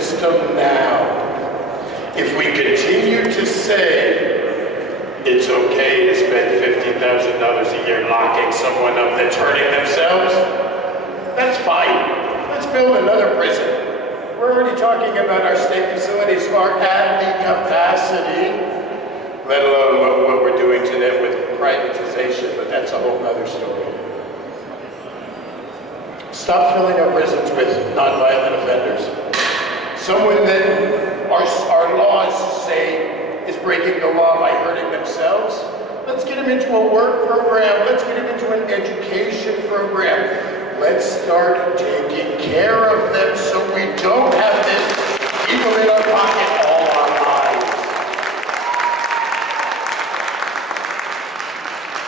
system now. If we continue to say it's okay to spend $50,000 a year locking someone up that's hurting themselves, that's fine. Let's build another prison. We're already talking about our state facilities are at the capacity, let alone what we're doing to them with privatization, but that's a whole other story. Stop filling our prisons with nonviolent offenders. Someone that our laws say is breaking the law by hurting themselves. Let's get them into a work program. Let's get them into an education program. Let's start taking care of them so we don't have this evil in our pocket all our lives.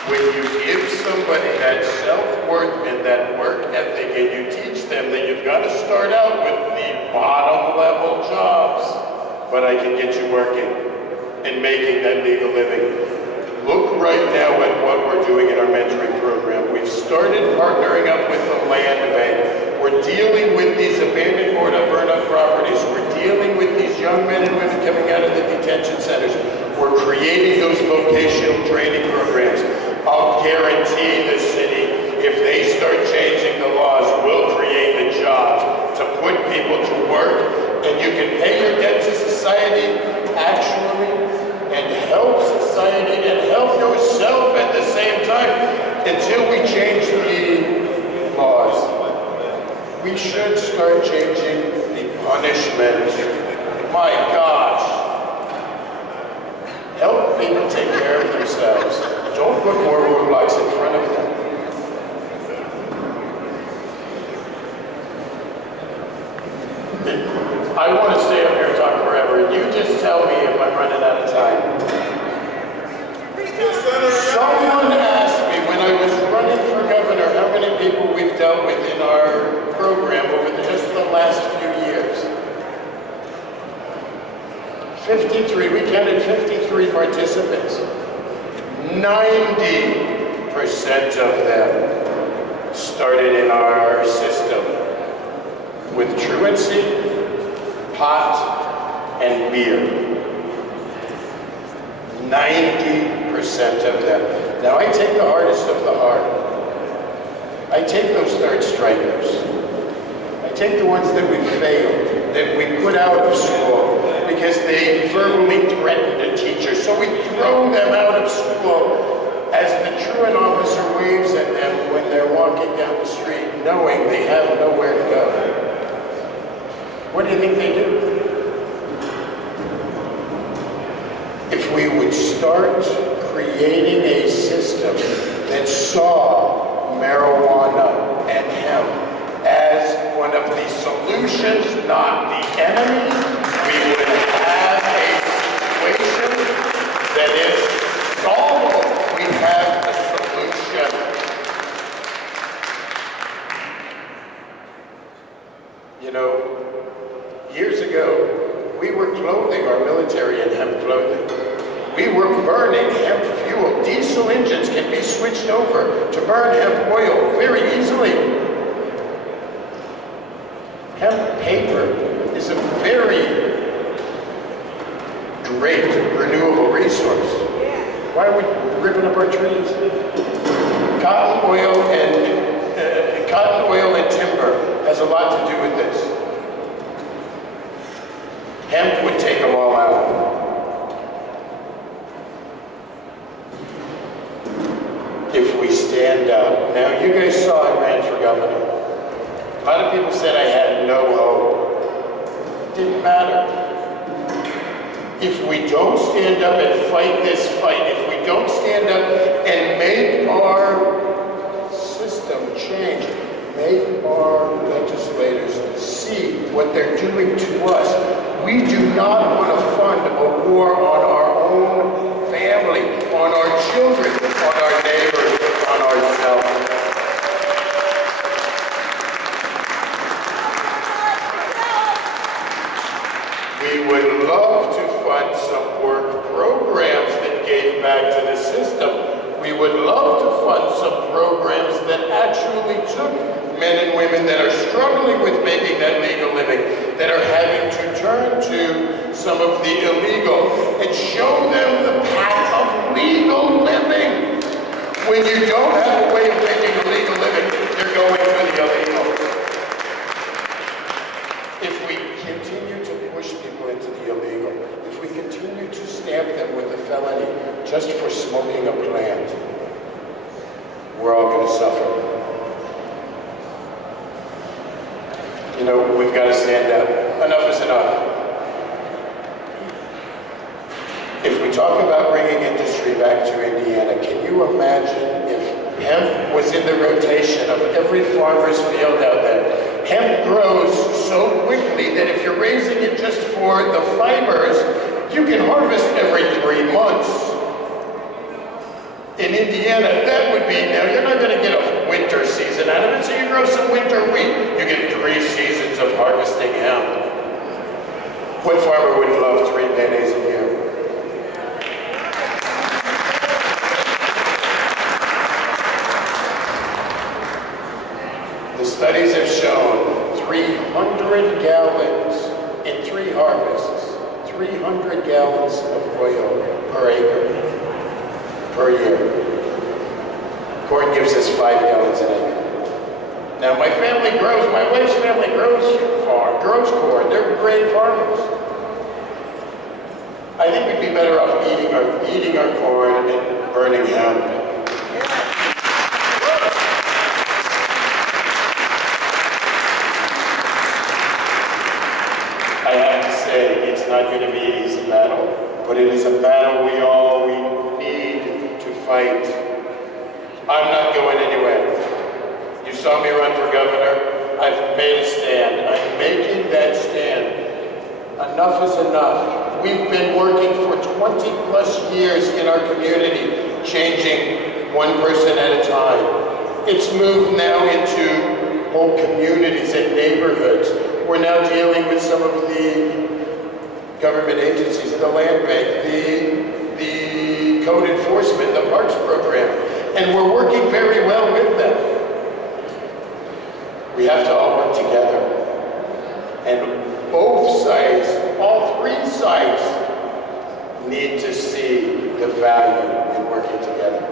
When you give somebody that self-worth and that work ethic and you teach them that you've got to start out with the bottom level jobs, but I can get you working and making that legal living. Look right now at what we're doing in our mentoring program. We've started partnering up with the land bank. We're dealing with these abandoned or burn-up properties. We're dealing with these young men and women coming out of the detention centers. We're creating those vocational training programs. I'll guarantee the city, if they start changing the laws, we'll create the jobs to put people to work, and you can pay your debt to society actually and help society and help yourself at the same time until we change the laws. We should start changing the punishment. My gosh. Help people take care of themselves. Don't put more roadblocks in front of them. I want to stay up here and talk forever. You just tell me if I'm running out of time. Someone asked me when I was running for governor how many people we've dealt with in our program over just the last few years. 53, we counted 53 participants. 90% of them started in our system with truancy, pot, and beer. 90% of them. Now I take the hardest of the hard. I take those third strikers. I take the ones that we failed, that we put out of school because they verbally threatened a teacher. So we throw them out of school as the truant officer waves at them when they're walking down the street, knowing they have nowhere to go. What do you think they do? If we would start creating a system that saw marijuana and hemp as one of the solutions, not the enemy, we would have a situation that is solvable. We have a solution. You know, years ago, we were clothing our military in hemp clothing. We were burning hemp fuel. Diesel engines can be switched over to burn hemp oil very easily. Hemp paper is a very great renewable resource. Why are we ripping up our trees? Cotton oil and timber has a lot to do with this. Hemp would take them all out. If we stand up. Now, you guys saw I ran for governor. A lot of people said I had no hope. It didn't matter. If we don't stand up and fight this fight, if we don't stand up and make our system change, make our legislators see what they're doing to us. We do not want to fund a war on our own family, on our children, on our neighbors, on ourselves. We would love to fund some work programs that gave back to the system. We would love to fund some programs that actually took men and women that are struggling with making that legal living, that are having to them to some of the illegal and show them the path of legal living. When you don't have a way of making a legal living, you're going to the illegal. If we continue to push people into the illegal, if we continue to stamp them with a felony just for smoking a plant, we're all going to suffer. You know, we've got to stand up. Enough is enough. If we talk about bringing industry back to Indiana, can you imagine if hemp was in the rotation of every farmer's field out there? Hemp grows so quickly that if you're raising it just for the fibers, you can harvest every 3 months. In Indiana, that would be, now you're not going to get a winter season out of it, so you grow some winter wheat. You get 3 seasons of harvesting hemp. What farmer would love 3 paydays a year? The studies have shown 300 gallons in 3 harvests, 300 gallons of oil per acre. Per year. Corn gives us 5 gallons an acre. Now my family grows, my wife's family grows corn. They're great farmers. I think we'd be better off eating our corn and burning hemp. I have to say, it's not going to be an easy battle, but it is a battle we need to fight. I'm not going anywhere. You saw me run for governor. I've made a stand. I'm making that stand. Enough is enough. We've been working for 20 plus years in our community, changing one person at a time. It's moved now into whole communities and neighborhoods. We're now dealing with some of the government agencies, the land bank, the code enforcement, the parks program, and we're working very well with them. We have to all work together. And both sides, all 3 sides, need to see the value in working together.